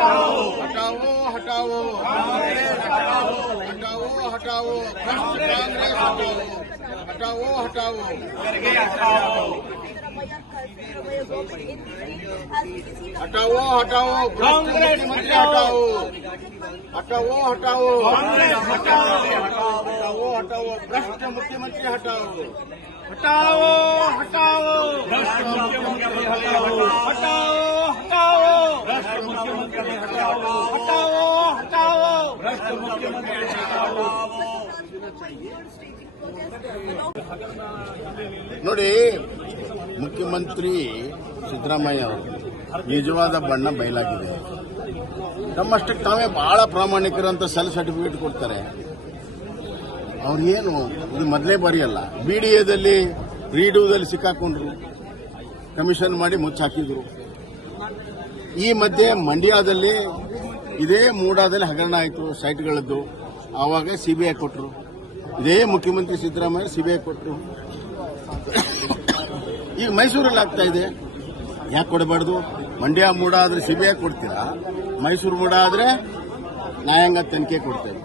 हटाओ हटाओ हटाओ हटाओ भ्रष्ट कांग्रेस हटाओ हटाओ हटाओ हटाओ कांग्रेस हटाओ हटाओ हटाओ हटाओ हटाओ भ्रष्ट मुख्यमंत्री हटाओ हटाओ हटाओ भ्रष्ट मुख्यमंत्री हटाओ हटाओ हटाओ भ्रष्ट मुख्यमंत्री हटाओ हटाओ हटाओ भ्रष्ट मुख्यमंत्री हटाओ ನೋಡಿ ಮುಖ್ಯಮಂತ್ರಿ ಸಿದ್ದರಾಮಯ್ಯ ಅವರು ನಿಜವಾದ ಬಣ್ಣ ಬಯಲಾಗಿದೆ. ತಮ್ಮಷ್ಟಕ್ಕೆ ತಾವೇ ಬಹಳ ಪ್ರಾಮಾಣಿಕರಂತ ಸೆಲ್ ಸರ್ಟಿಫಿಕೇಟ್ ಕೊಡ್ತಾರೆ. ಅವ್ರು ಏನು ಇದು ಮೊದಲೇ ಬಾರಿ ಅಲ್ಲ, ಬಿಡಿಎದಲ್ಲಿ ರೀಡೂದಲ್ಲಿ ಸಿಕ್ಕಾಕೊಂಡ್ರು, ಕಮಿಷನ್ ಮಾಡಿ ಮುಚ್ಚಾಕಿದ್ರು. ಈ ಮಧ್ಯೆ ಮಂಡ್ಯದಲ್ಲಿ ಇದೇ ಮೂಡಾದಲ್ಲಿ ಹಗರಣ ಆಯಿತು ಸೈಟ್ಗಳದ್ದು, ಆವಾಗ ಸಿಬಿಐ ಕೊಟ್ಟರು. ಇದೇ ಮುಖ್ಯಮಂತ್ರಿ ಸಿದ್ದರಾಮಯ್ಯ ಸಿಬಿಐ ಕೊಟ್ಟರು. ಈಗ ಮೈಸೂರಲ್ಲಿ ಆಗ್ತಾ ಇದೆ. ಯಾಕೆ ಕೊಡಬಾರ್ದು? ಮಂಡ್ಯ ಮೂಡ ಆದ್ರೆ ಸಿಬಿಐ ಕೊಡ್ತೀರಾ, ಮೈಸೂರು ಮೂಡ ಆದ್ರೆ ನ್ಯಾಯಾಂಗ ತನಿಖೆ ಕೊಡ್ತೇವೆ.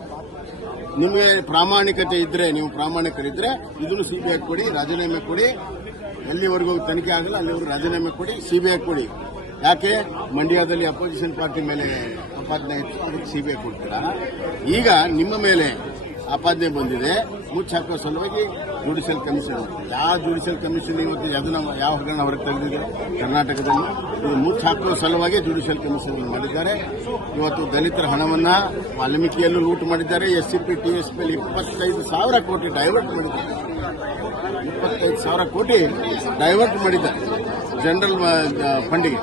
ನಿಮಗೆ ಪ್ರಾಮಾಣಿಕತೆ ಇದ್ರೆ, ನೀವು ಪ್ರಾಮಾಣಿಕರಿದ್ರೆ ಇದನ್ನು ಸಿಬಿಐ ಕೊಡಿ, ರಾಜೀನಾಮೆ ಕೊಡಿ. ಎಲ್ಲಿವರೆಗೂ ತನಿಖೆ ಆಗಲ್ಲ ಅಲ್ಲಿವರೆಗೂ ರಾಜೀನಾಮೆ ಕೊಡಿ, ಸಿಬಿಐ ಕೊಡಿ. ಯಾಕೆ ಮಂಡ್ಯದಲ್ಲಿ ಅಪೋಸಿಷನ್ ಪಾರ್ಟಿ ಮೇಲೆ ಆಪಾದನೆ ಇತ್ತು, ಅದಕ್ಕೆ ಸಿಬಿಐ ಕೊಡ್ತೀರಾ? ಈಗ ನಿಮ್ಮ ಮೇಲೆ ಆಪಾದನೆ ಬಂದಿದೆ, ಮುಚ್ಚಾಕೋ ಸಲುವಾಗಿ ಜುಡಿಷಿಯಲ್ ಕಮಿಷನ್. ಯಾವ ಜುಡಿಷಿಯಲ್ ಕಮಿಷನ್ ಇವತ್ತು ಅದನ್ನ ಯಾವ ಹಗರಣ ಹೊರಗೆ ತೆಗೆದಿದೆ ಕರ್ನಾಟಕದಲ್ಲಿ? ಇದು ಮುಚ್ಚಾಕೋ ಸಲುವಾಗಿ ಜುಡಿಷಿಯಲ್ ಕಮಿಷನ್ ಮಾಡಿದ್ದಾರೆ. ಇವತ್ತು ದಲಿತರ ಹಣವನ್ನ ವಾಲ್ಮೀಕಿಯಲ್ಲೂ ಲೂಟ್ ಮಾಡಿದ್ದಾರೆ. SCP TSP 25,000 ಕೋಟಿ ಡೈವರ್ಟ್ ಮಾಡಿದ್ದಾರೆ. 25,000 ಕೋಟಿ ಡೈವರ್ಟ್ ಮಾಡಿದ್ದಾರೆ ಜನರಲ್ ಫಂಡಿಗೆ.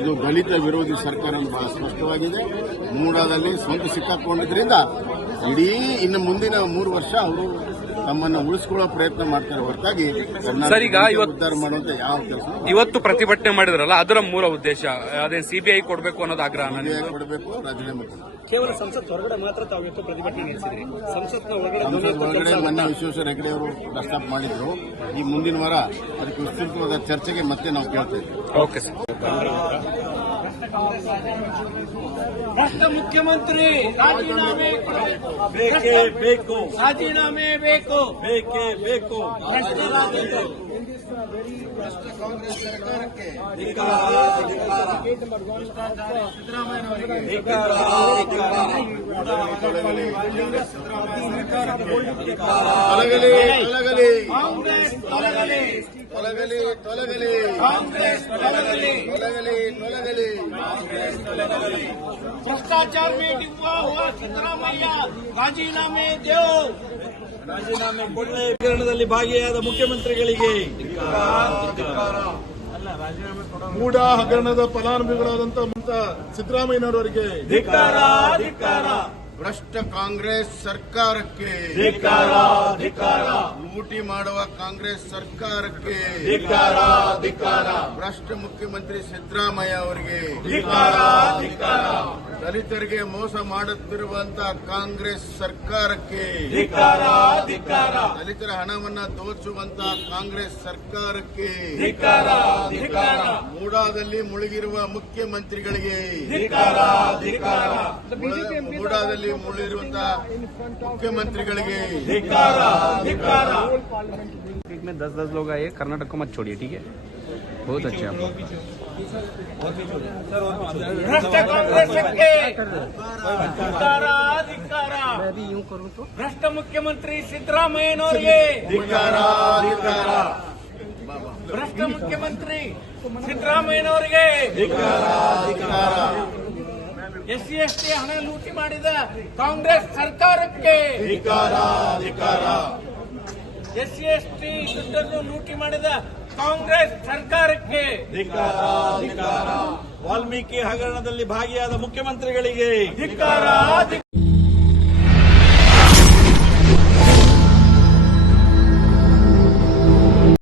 ಇದು ದಲಿತ ವಿರೋಧಿ ಸರ್ಕಾರ ಬಹಳ ಸ್ಪಷ್ಟವಾಗಿದೆ. ಮೂಡಾದಲ್ಲಿ ಸ್ವಂತ ಸಿಕ್ಕಾಕೊಂಡಿದ್ರಿಂದ ಇಡೀ ಇನ್ನು ಮುಂದಿನ 3 ವರ್ಷ ಅವರು ತಮ್ಮನ್ನು ಉಳಿಸಿಕೊಳ್ಳೋ ಪ್ರಯತ್ನ ಮಾಡ್ತಾರೆ ಹೊರತಾಗಿ ಕರ್ನಾಟಕ ಉದ್ಧಾರ ಮಾಡುವಂತ ಯಾವ ಕೆಲಸ. ಇವತ್ತು ಪ್ರತಿಭಟನೆ ಮಾಡಿದ್ರಲ್ಲ, ಅದರ ಮೂಲ ಉದ್ದೇಶ ಅದೇ ಸಿಬಿಐ ಕೊಡಬೇಕು ಅನ್ನೋದು ಆಗ್ರಹ. ಕೊಡಬೇಕು, ರಾಜೀನಾಮೆ ಕೇವಲ ಸಂಸತ್ ಹೊರಗಡೆ ಮಾತ್ರ ತಾವು ಇವತ್ತು ಪ್ರತಿಭಟನೆ ನಡೆಸಿದ್ರಿ. ಸಂಸತ್ನ ಒಳಗಡೆ ಮೊನ್ನೆ ವಿಶ್ವೇಶ್ವರ ಹೆಗಡೆ ಅವರು ಪ್ರಸ್ತಾಪ ಮಾಡಿದ್ರು. ಈ ಮುಂದಿನ ವಾರ ಅದಕ್ಕೆ ವಿಸ್ತೃತವಾದ ಚರ್ಚೆಗೆ ಮತ್ತೆ ನಾವು ಕೇಳ್ತೇವೆ. Okay sir. ಭ್ರಷ್ಟ ಮುಖ್ಯಮಂತ್ರಿ ರಾಜೀನಾಮೆ ಬೇಕು, ರಾಜೀನಾಮೆ ಬೇಕು, ಬೇಕೇ ಬೇಕು. ಭ್ರಷ್ಟ ಕಾಂಗ್ರೆಸ್ ಸರ್ಕಾರಕ್ಕೆ ತೊಲಗಲಿ ತೊಲಗಲಿ ತೊಲಗಲಿ ತೊಲಗಲಿ ಕಾಂಗ್ರೆಸ್ ತೊಲಗಲಿ ತೊಲಗಲಿ ತೊಲಗಲಿ भ्रष्टाचार में डूबा हुआ सिद्धरामಯ್ಯ ರಾಜೀನಾಮೆ ದೇವು. ರಾಜೀನಾಮೆ ಕೊಡಲೇ ಹಗರಣದಲ್ಲಿ ಭಾಗಿಯಾದ ಮುಖ್ಯಮಂತ್ರಿಗಳಿಗೆ ಮೂಡ ಹಗರಣದ ಫಲಾನುಭವಿಗಳಾದಂತ ಸಿದ್ದರಾಮಯ್ಯನವರಿಗೆ ಧಿಕ್ಕಾರ ಧಿಕ್ಕಾರ. ಭ್ರಷ್ಟ ಕಾಂಗ್ರೆಸ್ ಸರ್ಕಾರಕ್ಕೆ ಧಿಕ್ಕಾರ ಧಿಕ್ಕಾರ. ಲೂಟಿ ಮಾಡುವ ಕಾಂಗ್ರೆಸ್ ಸರ್ಕಾರಕ್ಕೆ ಧಿಕ್ಕಾರ ಧಿಕ್ಕಾರ. ಭ್ರಷ್ಟ ಮುಖ್ಯಮಂತ್ರಿ ಸಿದ್ದರಾಮಯ್ಯ ಅವರಿಗೆ ಧಿಕ್ಕಾರ ಧಿಕ್ಕಾರ. ದಲಿತರಿಗೆ ಮೋಸ ಮಾಡುತ್ತಿರುವಂತಹ ಕಾಂಗ್ರೆಸ್ ಸರ್ಕಾರಕ್ಕೆ ಧಿಕ್ಕಾರ ಧಿಕ್ಕಾರ. ದಲಿತರ ಹಣವನ್ನ ದೋಚುವಂತಹ ಕಾಂಗ್ರೆಸ್ ಸರ್ಕಾರಕ್ಕೆ ಧಿಕ್ಕಾರ ಧಿಕ್ಕಾರ. ಮೂಡಾದಲ್ಲಿ ಮುಳುಗಿರುವ ಮುಖ್ಯಮಂತ್ರಿಗಳಿಗೆ ಧಿಕ್ಕಾರ ಧಿಕ್ಕಾರ. ಮೂಡಾದಲ್ಲಿ ಮುಳುಗಿರುವಂತಹ ಮುಖ್ಯಮಂತ್ರಿಗಳಿಗೆ ಧಿಕ್ಕಾರ ಧಿಕ್ಕಾರ. में 10-10 लोग आए, कर्नाटक को मत छोड़िए, ठीक है? बहुत अच्छा। भ्रष्ट कांग्रेस के ಧಿಕ್ಕಾರ ಧಿಕ್ಕಾರ. ಭ್ರಷ್ಟ ಮುಖ್ಯಮಂತ್ರಿ ಸಿದ್ದರಾಮಯ್ಯನವರಿಗೆ ಧಿಕ್ಕಾರ ಧಿಕ್ಕಾರ. ಭ್ರಷ್ಟ ಮುಖ್ಯಮಂತ್ರಿ ಸಿದ್ದರಾಮಯ್ಯನವರಿಗೆ ಧಿಕ್ಕಾರ ಧಿಕ್ಕಾರ. SC ST ಹಣ ಲೂಟಿ ಮಾಡಿದ ಕಾಂಗ್ರೆಸ್ ಸರ್ಕಾರಕ್ಕೆ ಧಿಕ್ಕಾರ ಧಿಕ್ಕಾರ. SC ST ದುಡ್ಡನ್ನು ಲೂಟಿ ಮಾಡಿದ ಕಾಂಗ್ರೆಸ್ ಸರ್ಕಾರಕ್ಕೆ ಧಿಕ್ಕಾರ ಧಿಕ್ಕಾರ. ವಾಲ್ಮೀಕಿ ಹಗರಣದಲ್ಲಿ ಭಾಗಿಯಾದ ಮುಖ್ಯಮಂತ್ರಿಗಳಿಗೆ ಧಿಕ್ಕಾರ.